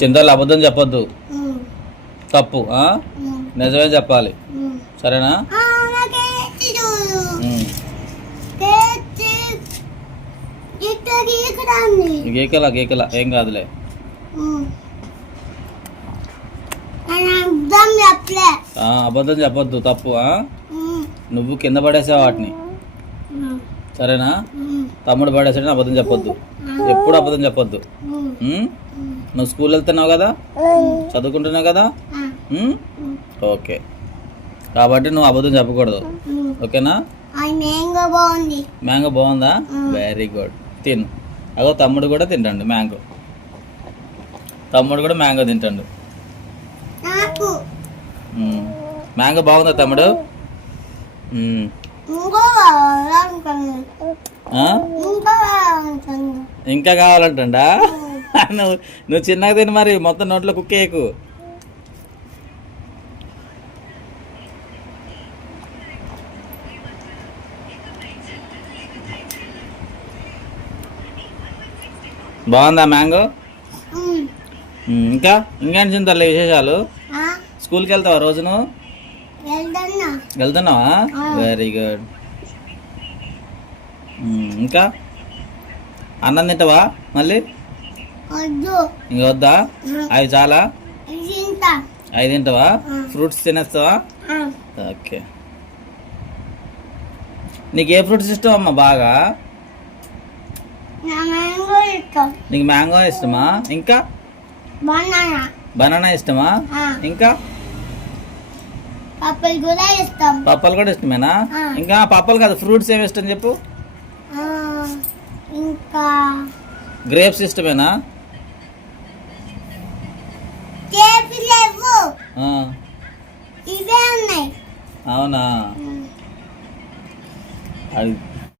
చింతలు అబద్ధం చెప్పొద్దు, తప్పు. నిజమే చెప్పాలి, సరేనా? గీకలా ఏం కాదులే. అబద్ధం చెప్పొద్దు, తప్పు. నువ్వు కింద పడేసావు వాటిని, సరేనా? తమ్ముడు పడేసాడని అబద్ధం చెప్పొద్దు, ఎప్పుడు అబద్ధం చెప్పొద్దు. నువ్వు స్కూల్ వెళ్తున్నావు కదా, చదువుకుంటున్నావు కదా, ఓకే. కాబట్టి నువ్వు అబద్ధం చెప్పకూడదు, ఓకేనా? మ్యాంగో బాగుందా? వెరీ గుడ్, తిను. అగో తమ్ముడు కూడా తింటాడు మ్యాంగో, తమ్ముడు కూడా మ్యాంగో తింటాడు. మ్యాంగో బాగుందా తమ్ముడు? ఇంకా కావాలంటా? నువ్వు చిన్నగా తిని మరి, మొత్తం నోట్లో కుక్కేయకు. బాగుందా మ్యాంగో? ఇంకేంటి చింతలే విశేషాలు? స్కూల్కి వెళ్తావా రోజు నువ్వు? వెళ్తున్నావా? Very good. ఇంకా అన్నం తింటావా మళ్ళీ? ఇంక వద్దా? అవి చాలా? అవి తింటావా? ఫ్రూట్స్ తినేస్తావా? ఓకే. నీకు ఏ ఫ్రూట్స్ ఇష్టం అమ్మా బాగా? నీకు మ్యాంగో ఇష్టమా? ఇంకా బనానా ఇష్టమా? ఇంకా పప్పలు కూడా ఇష్టమేనా? ఇంకా పప్పలు కాదు, ఫ్రూట్స్ ఏమి ఇష్టం చెప్పు. ఇంకా గ్రేప్స్ ఇష్టమేనా? అవునా? అది